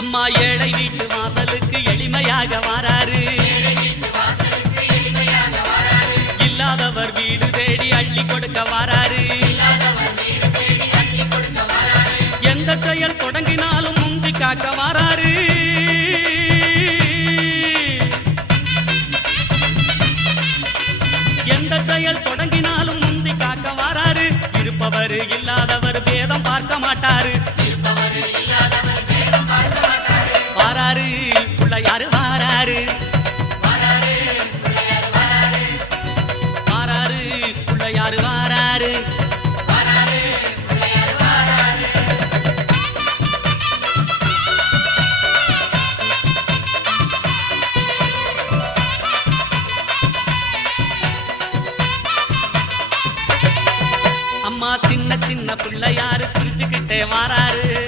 அம்மா ஏழை வீட்டு வாசலுக்கு எளிமையாக வாராரு. இல்லாதவர் வீடு தேடி அள்ளி கொடுக்க வாராரு. எந்த செயல் தொடங்கினாலும் முந்தி காக்க வாராரு. எந்த செயல் தொடங்கினாலும் முந்தி காக்க வாராரு. இருப்பவர் இல்லாதவர் பேதம் பார்க்க மாட்டாரு. வாராரு பிள்ளையாரு வாராரு. வாராரு பிள்ளையாரு வாராரு. அம்மா சின்ன சின்ன பிள்ளையாரு சிரிச்சுக்கிட்டே வாராரு.